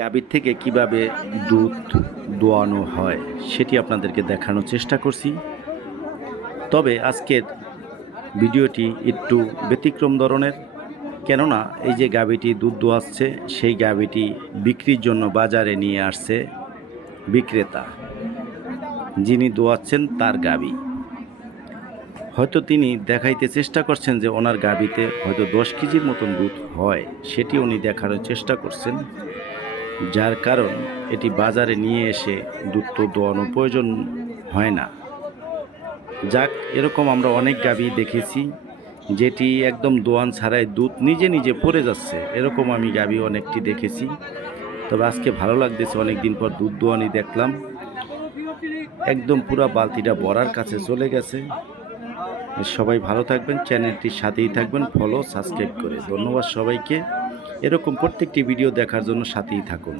গাভীর থেকে কীভাবে দুধ দোয়ানো হয়, সেটি আপনাদেরকে দেখানোর চেষ্টা করছি। তবে আজকের ভিডিওটি একটু ব্যতিক্রম ধরনের, কেননা এই যে গাভীটি দুধ দোয়াচ্ছে, সেই গাভীটি বিক্রির জন্য বাজারে নিয়ে আসছে বিক্রেতা, যিনি দোয়াচ্ছেন তার গাবি হয়তো তিনি দেখাইতে চেষ্টা করছেন যে ওনার গাবিতে হয়তো দশ কেজির মতন দুধ হয়, সেটি উনি দেখানোর চেষ্টা করছেন। যার কারণ এটি বাজারে নিয়ে এসে দুধ তো দোয়ানো প্রয়োজন হয় না। যাক, এরকম আমরা অনেক গাভী দেখেছি, যেটি একদম দোয়ান ছাড়াই দুধ নিজে নিজে পড়ে যাচ্ছে। এরকম আমি গাভী অনেকটি দেখেছি। তবে আজকে ভালো লাগতেছে অনেক দিন পর দুধ দোয়ানি দেখলাম। একদম পুরো বালতিটা বড়ার কাছে চলে গেছে। সবাই ভালো থাকবেন, চ্যানেলটির সাথেই থাকবেন ফলো সাবস্ক্রাইব করে। ধন্যবাদ সবাইকে। এরকম প্রত্যেকটি ভিডিও দেখার জন্য সাথেই থাকুন।